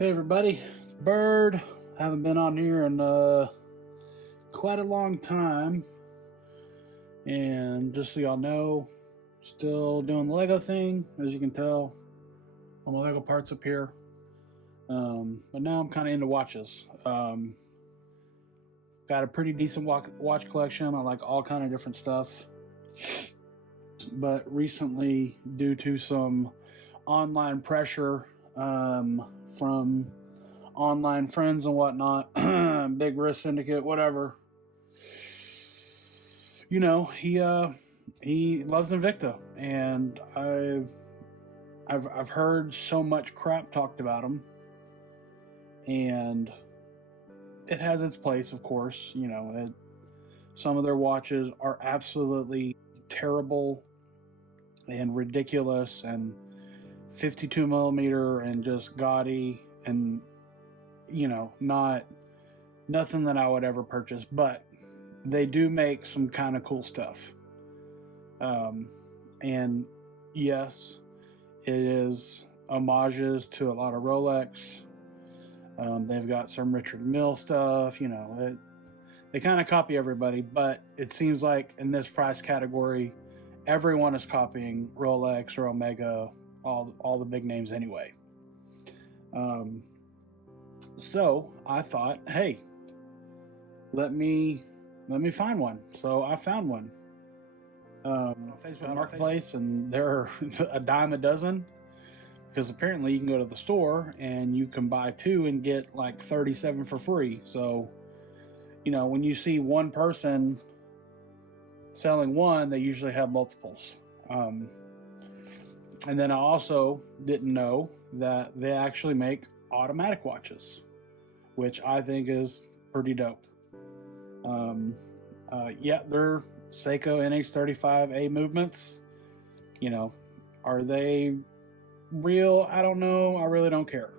Hey everybody, it's Bird. Haven't been on here in quite a long time, and just so y'all know, still doing the Lego thing, as you can tell. All my Lego parts up here, but now I'm kind of into watches. Got a pretty decent watch collection. I like all kind of different stuff, but recently, due to some online pressure from online friends and whatnot, big risk syndicate, whatever. You know, he loves Invicta, and I've heard so much crap talked about him, and it has its place, of course. You know, some of their watches are absolutely terrible and ridiculous and 52 millimeter and just gaudy and, you know, nothing that I would ever purchase, but they do make some kind of cool stuff. And yes, it is homages to a lot of Rolex. They've got some Richard Mille stuff, you know, they kind of copy everybody, but it seems like in this price category, everyone is copying Rolex or Omega, all the big names anyway. So I thought, hey, let me find one. So I found one. Facebook Marketplace, and they're a dime a dozen, because apparently you can go to the store and you can buy two and get like 37 for free. So, you know, when you see one person selling one, they usually have multiples. And then I also didn't know that they actually make automatic watches, which I think is pretty dope. Yeah, they're Seiko NH35A movements. You know, are they real? I don't know. I really don't care.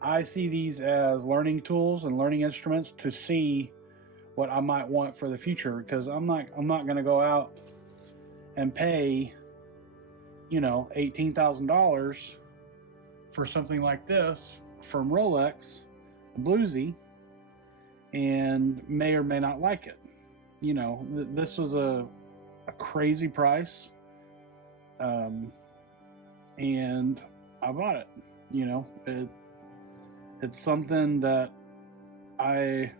I see these as learning tools and learning instruments to see what I might want for the future, because I'm not going to go out and pay, you know, $18,000 for something like this from Rolex, bluesy, and may or may not like it. You know, this was a crazy price, and I bought it. You know, it's something that I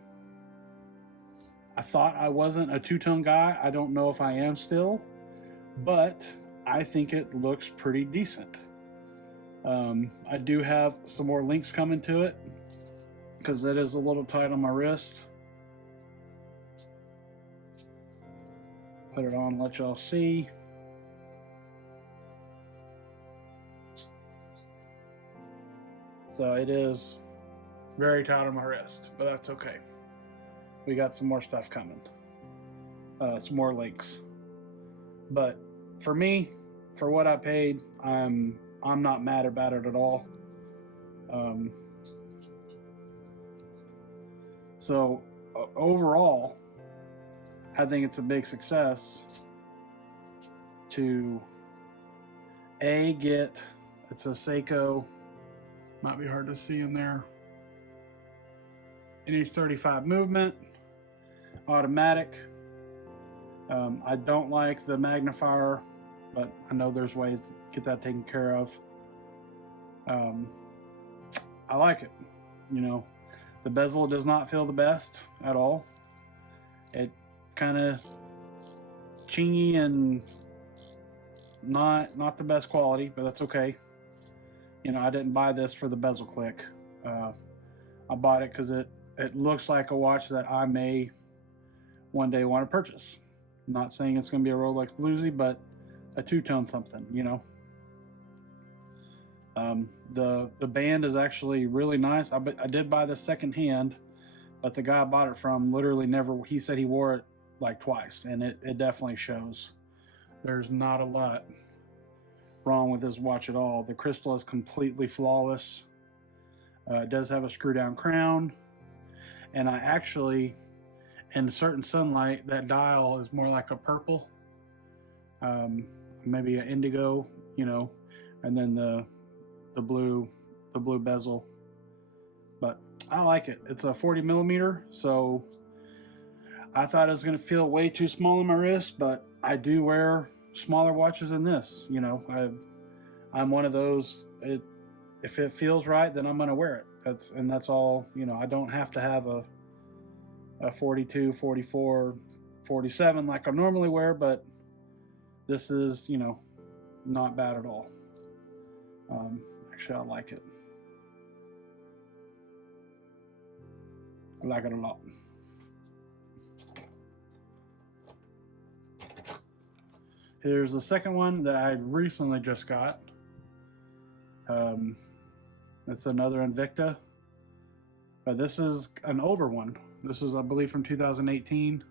thought I wasn't a two-tone guy. I don't know if I am still, but I think it looks pretty decent. I do have some more links coming to it, because it is a little tight on my wrist. Put it on, let y'all see. So it is very tight on my wrist, but that's okay. We got some more stuff coming. Some more links. But for me, for what I paid, I'm not mad about it at all. So overall, I think it's a big success to get, it's a Seiko, might be hard to see in there, NH35 movement, automatic. I don't like the magnifier, but I know there's ways to get that taken care of. I like it. You know, the bezel does not feel the best at all. It kind of chingy and not the best quality, but that's okay. You know, I didn't buy this for the bezel click. I bought it because it looks like a watch that I may one day want to purchase. I'm not saying it's going to be a Rolex bluesy, but a two-tone something, you know. The band is actually really nice. I did buy this secondhand, but the guy I bought it from literally never, he said he wore it like twice, and it definitely shows. There's not a lot wrong with this watch at all. The crystal is completely flawless. It does have a screw down crown, and I actually, in certain sunlight, that dial is more like a purple, maybe an indigo, you know, and then the blue the blue bezel. But I like it. It's a 40 millimeter, so I thought it was going to feel way too small on my wrist, but I do wear smaller watches than this. You know, I'm one of those. If it feels right, then I'm going to wear it. That's all. You know, I don't have to have a 42, 44, 47 like I normally wear, but this is, you know, not bad at all. Actually, I like it. I like it a lot. Here's the second one that I recently just got. It's another Invicta, but this is an older one. This is, I believe, from 2018.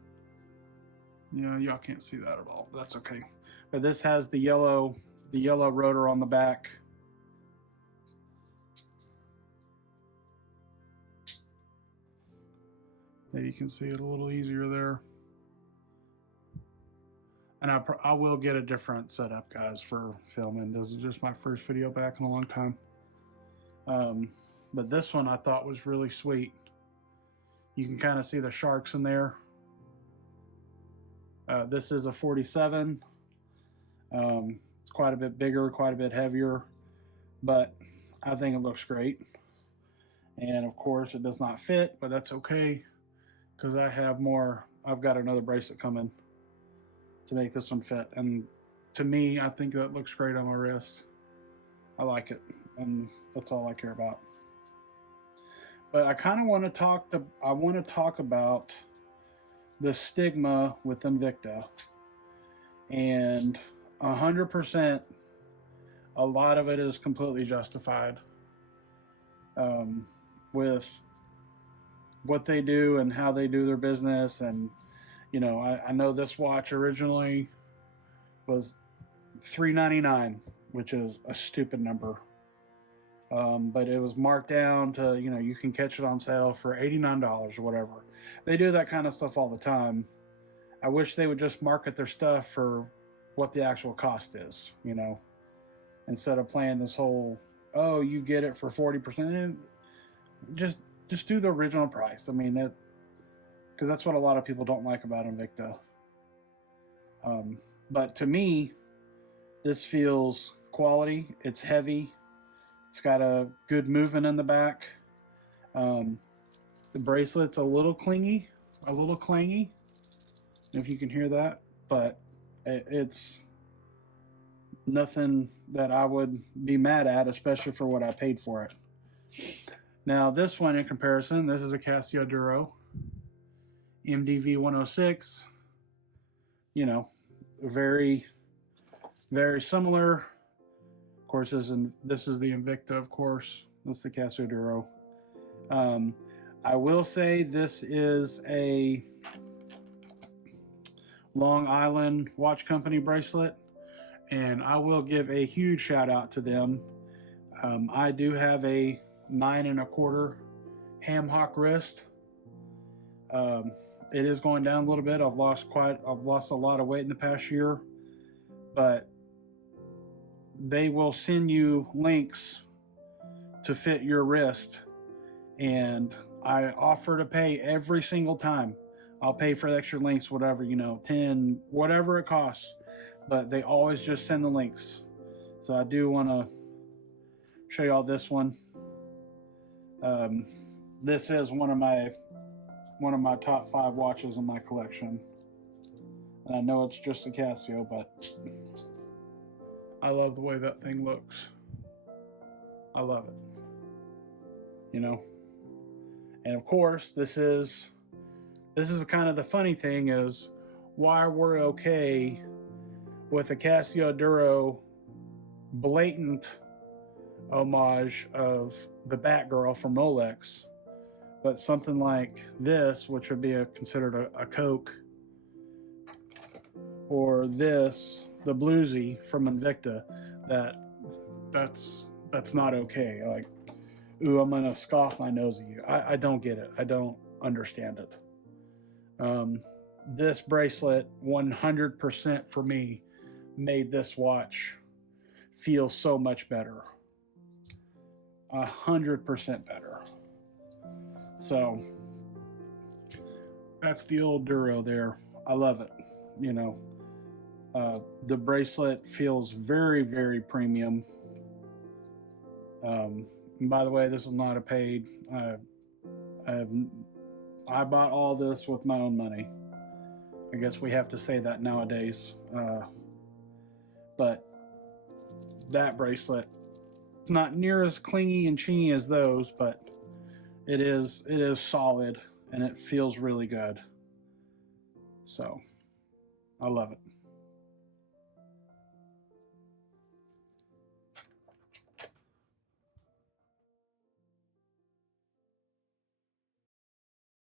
Yeah, y'all can't see that at all. That's okay. But this has the yellow rotor on the back. Maybe you can see it a little easier there. And I will get a different setup, guys, for filming. This is just my first video back in a long time. But this one I thought was really sweet. You can kind of see the sharks in there. This is a 47. It's quite a bit bigger, quite a bit heavier, but I think it looks great. And of course it does not fit, but that's okay, because I've got another bracelet coming to make this one fit. And to me, I think that looks great on my wrist. I like it, and that's all I care about. But I kind of want to talk about the stigma with Invicta, and 100%, a lot of it is completely justified with what they do and how they do their business. And you know, I know this watch originally was $399, which is a stupid number. But it was marked down to, you know, you can catch it on sale for $89 or whatever. They do that kind of stuff all the time. I wish they would just market their stuff for what the actual cost is, you know, instead of playing this whole, oh, you get it for 40%. Just do the original price. I mean, because that's what a lot of people don't like about Invicta. But to me, this feels quality. It's heavy. It's got a good movement in the back. The bracelet's a little clingy, a little clangy, if you can hear that, but it's nothing that I would be mad at, especially for what I paid for it. Now, this one in comparison, this is a Casio Duro MDV 106. You know, very, very similar. Of course, this is the Invicta, of course. That's the Casio Duro. I will say this is a Long Island Watch Company bracelet, and I will give a huge shout out to them. I do have a 9 1/4 ham hock wrist. It is going down a little bit. I've lost a lot of weight in the past year, but they will send you links to fit your wrist, and I offer to pay every single time. I'll pay for the extra links, whatever, you know, 10, whatever it costs, but they always just send the links. So I do want to show you all this one. This is one of my top 5 watches in my collection, and I know it's just a Casio, but I love the way that thing looks. I love it, you know. And of course, this is kind of the funny thing, is why we're okay with a Casio Duro blatant homage of the Batgirl from Rolex, but something like this, which would be considered a Coke, or this, the Bluesy from Invicta, that's not okay. Like, ooh, I'm gonna scoff my nose at you. I don't get it. I don't understand it. This bracelet 100% for me made this watch feel so much better. 100% better. So that's the old Duro there. I love it. You know, the bracelet feels very, very premium. And by the way, this is not a paid. I bought all this with my own money. I guess we have to say that nowadays. But that bracelet, it's not near as clingy and chingy as those, but it is solid and it feels really good. So I love it.